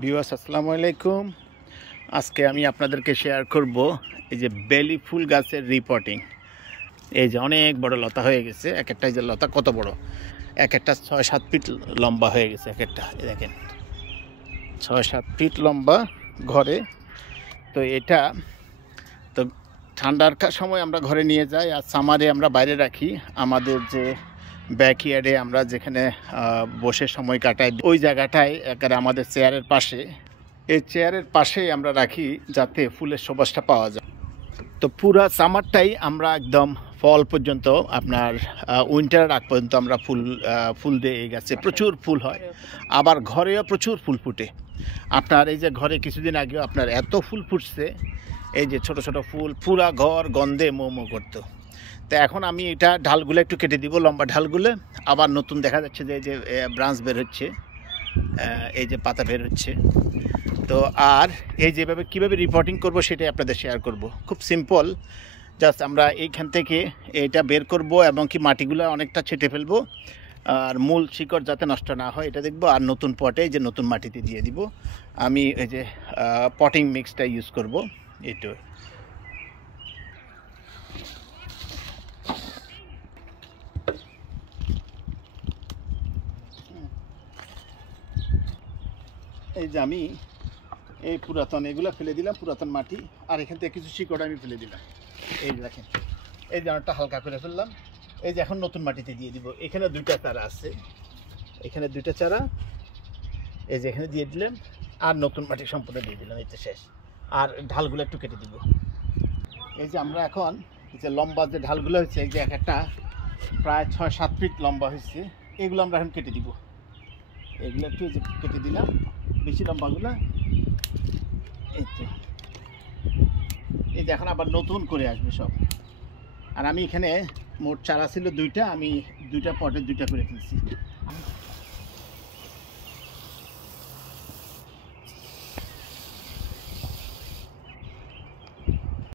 Viewers আসসালামু আলাইকুম। আজকে আমি আপনাদেরকে শেয়ার করব এই যে বেলি ফুল গাছের রিপোর্টিং। এই যে অনেক বড় লতা হয়ে গেছে, এক একটা যে লতা কত বড়, এক একটা 6-7 ফিট লম্বা হয়ে গেছে, এক একটা দেখেন 6-7 ফিট লম্বা ঘরে। তো এটা তো ঠান্ডার সময় আমরা ঘরে নিয়ে যাই, আর সামারে আমরা বাইরে রাখি। আমাদের যে ব্যাকইয়ার্ডে আমরা যেখানে বসে সময় কাটাই, ওই জায়গাটায় একেবারে আমাদের চেয়ারের পাশে, এই চেয়ারের পাশেই আমরা রাখি যাতে ফুলের সুবাসটা পাওয়া যায়। তো পুরো সামারটাই আমরা একদম ফল পর্যন্ত, আপনার উইন্টার আগ পর্যন্ত আমরা ফুল দিয়ে এই গাছে প্রচুর ফুল হয়, আবার ঘরেও প্রচুর ফুল ফুটে। আপনার এই যে ঘরে কিছুদিন আগেও আপনার এত ফুল ফুটছে, এই যে ছোট ছোট ফুল, পুরা ঘর গন্ধে মোমো করতো। তো এখন আমি এটা ঢালগুলো একটু কেটে দিব, লম্বা ঢালগুলো। আবার নতুন দেখা যাচ্ছে যে এই যে ব্রাঞ্চ বের হচ্ছে, এই যে পাতা বের হচ্ছে। তো আর এই যেভাবে কীভাবে রিপোর্টিং করব সেটাই আপনাদের শেয়ার করব। খুব সিম্পল, জাস্ট আমরা এইখান থেকে এটা বের করব এবং কি মাটিগুলো অনেকটা ছেটে ফেলবো, আর মূল শিকড় যাতে নষ্ট না হয় এটা দেখব। আর নতুন পটে যে নতুন মাটিতে দিয়ে দিব। আমি এই যে পটিং মিক্সটা ইউজ করব। এইটা এই যে আমি এই পুরাতন এগুলো ফেলে দিলাম, পুরাতন মাটি, আর এখান থেকে কিছু শিকড় আমি ফেলে দিলাম। এই যে দেখেন, এই যে অনেকটা হালকা করে ফেললাম। এই যে এখন নতুন মাটিতে দিয়ে দিব। এখানে দুইটা চারা আছে, এখানে দুইটা চারা, এই যে এখানে দিয়ে দিলাম, আর নতুন মাটি সম্পূর্ণ দিয়ে দিলাম। এই তো শেষ। আর ঢালগুলো একটু কেটে দিব। এই যে আমরা এখন এই যে লম্বা যে ঢালগুলো হয়েছে, এই যে এক একটা প্রায় 6-7 ফিট লম্বা হয়েছে, এগুলো আমরা এখন কেটে দিব। এগুলো একটু কেটে দিলাম, বেশি লম্বাগুলো। এই তো, এই যে এখন আবার নতুন করে আসবে সব। আর আমি এখানে মোট চারা ছিল দুইটা, আমি দুইটা পটে দুইটা করে ফেলছি।